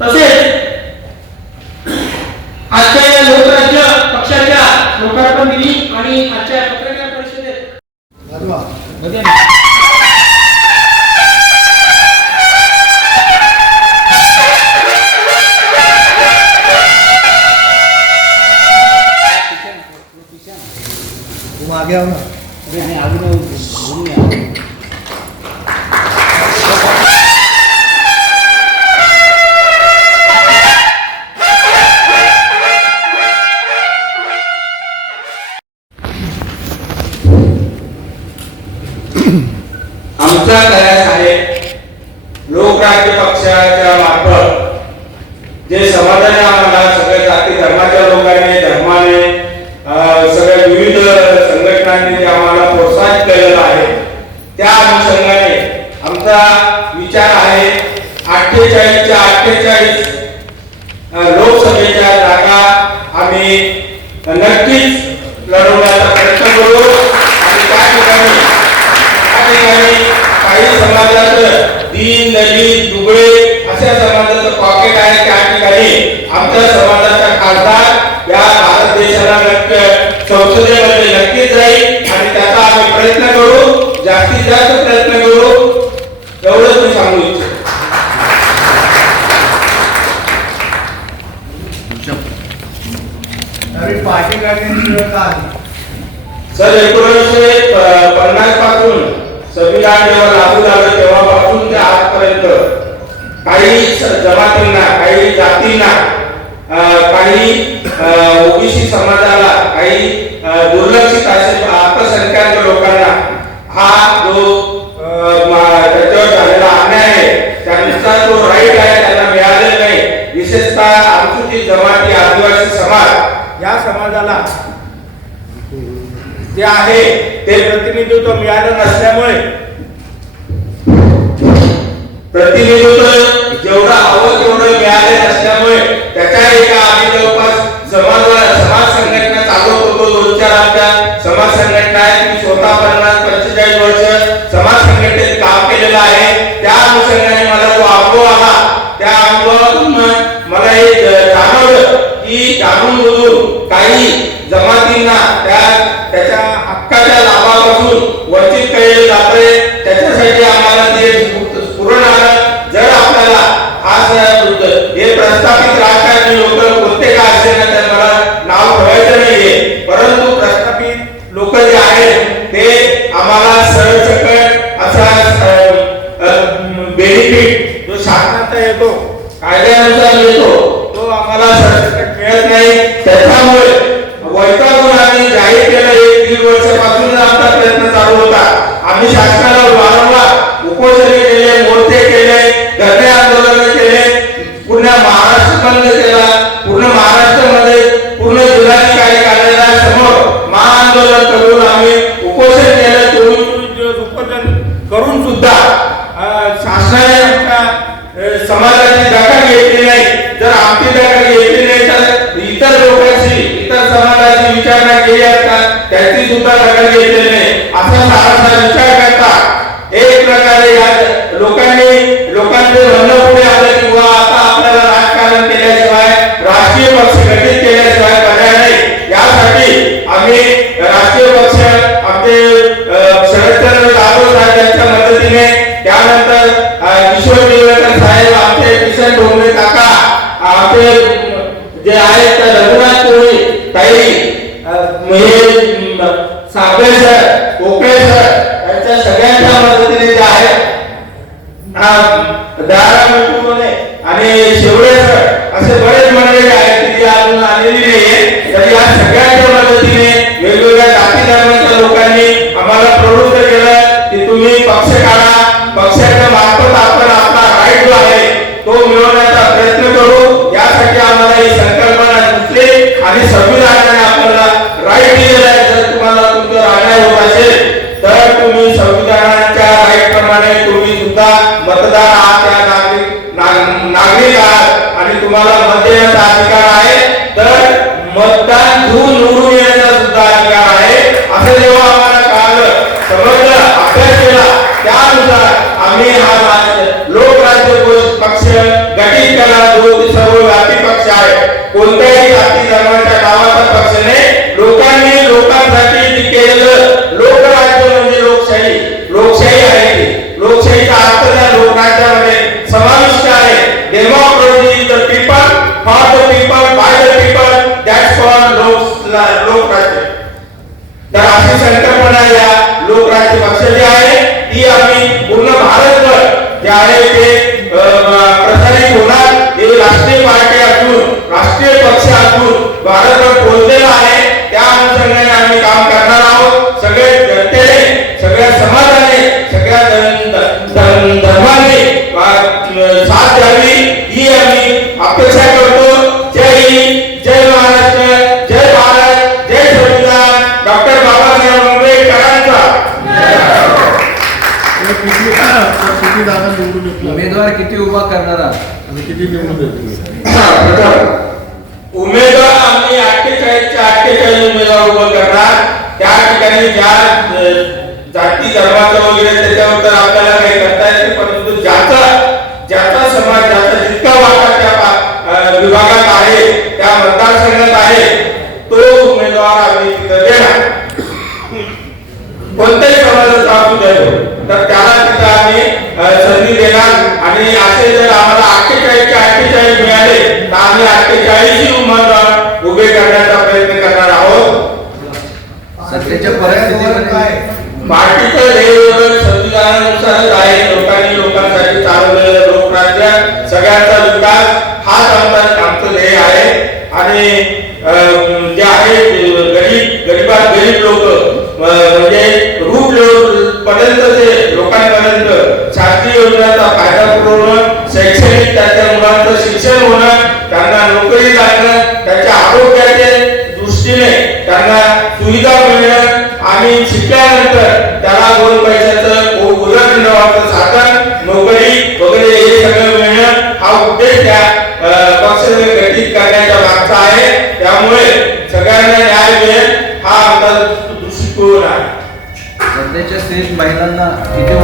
तसेच आजच्या या लोकराज्य पक्षाच्या लोकार्पण दिनी आणि आजच्या पत्रकार परिषदेत तुम आगे आओ ना। अरे नहीं आगे में घूमने आओ। आमचा प्रयास आहे लोकराज्य पक्षाच्या मार्फत जे समाजाने आम्हाला सगळ्या जाती धर्माच्या लोकांनी धर्माने सगळ्या विविध संघटनांनी जे आम्हाला प्रोत्साहित केलेलं आहे त्या अनुषंगाने आमचा विचार आहे 48च्या 48 लोकसभेच्या जागा आम्ही नक्कीच लढवण्याचा प्रयत्न करू आणि त्या ठिकाणी काही समाजात दीन दलित दुबळे अशा समाजाचं पॉकेट आहे त्या ठिकाणी आमच्या समाजाचा खासदार या भारत देशाला संसदेमध्ये नक्कीच जाईल आणि त्याचा आम्ही प्रयत्न करू जास्तीत जास्त प्रयत्न करू एवढंच मी सांगू इच्छितो. पार्टी सर 1950 पासून संविधान जेव्हा लागू झालं तेव्हापासून ते आजपर्यंत काही जमातींना काही जातींना काही ओबीसी समाजाला काही दुर्लक्षित असे अल्पसंख्याक लोकांना हा जो त्याच्यावर झालेला अन्याय आहे त्यांचा जो राईट आहे त्यांना मिळालेला नाही. विशेषतः अनुसूचित जमाती आदिवासी समाज या समाजाला जे आहे ते प्रतिनिधित्व मिळालं नसल्यामुळे प्रतिनिधित्व जेवढं हवं तेवढं मिळाले नसल्यामुळे त्याच्या एका आम्ही जवळपास समाज संघटना चालवत होतो. 2-4 आमच्या समाज संघटना आहेत. मी स्वतः 45 वर्ष समाज संघटनेत काम केलेलं आहे. त्या अनुषंगाने मला जो अनुभव आला त्या अनुभवातून मला हे जाणवलं की जाणून बुजून काही जमातींना त्याच्या हक्काच्या लाभापासून वंचित केले जाते. त्याच्यासाठी आम्हाला ते स्फुरण आलं. जर आपल्याला हे प्रस्थापित राजकारणी लोक कोणते का असेल ना तर मला नाव ठेवायचं नाहीये परंतु प्रस्थापित लोक जे आहेत ते आम्हाला सरसकट असा बेनिफिट जो शासनाचा येतो कायद्यानुसार येतो तो आम्हाला सरसकट मिळत नाही. त्याच्यामुळे वैतागून आम्ही जाहीर केलं 1-1.5 वर्षापासून आमचा प्रयत्न चालू होता. आम्ही शासनाला वारंवार उपोषणे केले, मोर्चे केले, धरणे आंदोलन केले, पूर्ण महाराष्ट्र बंद केला. पूर्ण महाराष्ट्रामध्ये पूर्ण जिल्हाधिकारी कार्यालयासमोर महाआंदोलन करून आम्ही उपोषण केलं. उपोषण करून सुद्धा शासनाने आमच्या समाजाची दखल घेतली नाही. जर आमची दखल घेतली नाही तर इतर लोकांची इतर समाजाची विचारणा केली असता त्याची सुद्धा दखल घेतली नाही असा सारासा विचार करता एक प्रकारे या लोकांचे म्हणणं पुढे आलं की आता आपल्याला राजकारण केल्याशिवाय राष्ट्रीय पक्ष गठीत केल्याशिवाय पर्याय नाही. यासाठी आम्ही राष्ट्रीय पक्ष आमचे शरदचंद्र जाधव साहेब यांच्या मदतीने त्यानंतर किशोर देवेकर साहेब आमचे किशन डोंगरे काका आमचे जे आहेत त्या रघुनाथ कोळी ताई साबळे सर कोकळे सर यांच्या सगळ्यांच्या मदतीने जे आहेत आणि शेवळे सर असे बरेच मंडळी आहेत की अजून आलेली नाहीये. तर या सगळ्यांच्या मदतीने वेगवेगळ्या जाती धर्माच्या लोकांनी आम्हाला प्रवृत्त केलं की तुम्ही पक्ष काढा. पक्षाच्या मार्फत आपण आपला राईट जो आहे तो मिळवण्याचा प्रयत्न करू. यासाठी आम्हाला ही संकल्पना सुचली आणि संविधानाने आपल्याला राईट दिलेला आहे. जर तुम्हाला तुमचा अन्याय होत असेल तर तुम्ही संविधानाच्या राईट प्रमाणे तुम्ही सुद्धा मतदार आहात, नागरिक आहात आणि तुम्हाला मत देण्याचा अधिकार आहे. तर मतदान घेऊन निवडून येण्याचा सुद्धा अधिकार आहे. असं जेव्हा आम्हाला कळलं समजलं अभ्यास केला त्यानुसार आम्ही हा लोकराज्य पक्ष गठीत तरी त्याला जो सर्वव्यापी पक्ष आहे, कोणत्याही जाती धर्माच्या नावाचा पक्ष नाही. लोकांनी लोकांसाठी जे केलेलं लोकराज्य म्हणजे लोकशाही. लोकशाही आहे ती. लोकशाहीचा अर्थ त्या लोकराज्यामध्ये समाविष्ट आहे. Democracy is the people, for the people, by the people, that's for Lokrajya. तर अशी संकल्पना या लोकराज्य पक्षाची आहे. ती आम्ही पूर्ण भारतभर जे आहे ते प्रसारित होणार. हे राष्ट्रीय पार्टी असून, राष्ट्रीय पक्ष असून भारतभर पोहोचलेला आहे. त्या अनुषंगाने आम्ही काम करणार आहोत. सगळे जनतेने, सगळ्या समाजाने, सगळ्या धर्माने साथ द्यावी ही आम्ही अपेक्षा करतो. जय हिंद, जय महाराष्ट्र, जय भारत, जय संविधान, डॉक्टर बाबासाहेब आंबेडकरांचा. किती जागा निवडून येतील? उमेदवार किती उभा करणार आहात आणि किती निवडून येतील? उमेदवार आम्ही 48 उमेदवार उभं करणार. त्या ठिकाणी ज्या जाती धर्माचं वगैरे त्याच्यावर तर आपल्याला काही करता येते, परंतु ज्याचा समाज, ज्याचा जितका वाटा त्या विभागात आहे, त्या मतदारसंघात आहे, तो उमेदवार आम्ही तिथं देणार. कोणत्याही समाजाचा असू द्या तर त्याला तिथं आम्ही संधी देणार. आणि असे जर आम्हाला 48 मिळाले तर आम्ही 48 उमेदवार उभे करण्याचा प्रयत्न करणार आहोत. सध्याच्या परिस्थितीमध्ये काय पार्टीचं ध्येय संविधानानुसारच आहे. लोकांनी लोकांसाठी चालवलेलं लोकराज्य, सगळ्यांचा विकास हाच आमचं ध्येय आहे. आणि जे आहे गरीबात गरीब लोक म्हणजे रूप पर्यंत लोकांपर्यंत शासकीय योजनांचा फायदा पुरवणं, शैक्षणिक त्यांच्या मुलांचं शिक्षण होणं, त्यांना नोकरी लागणं, त्यांच्या आरोग्याच्या दृष्टीने त्यांना सुविधा मिळणं आणि शिकल्यानंतर त्याला 2 पैशाचं उदरनिर्वाहाचं साधन, नोकरी वगैरे हे सगळं मिळणं हा उद्देश त्या पक्ष गठीत करण्याच्या मागचा आहे. त्यामुळे सगळ्यांना न्याय मिळेल हा आमचा दृष्टिकोन आहे. सध्याच्या स्टेज महिलांना किती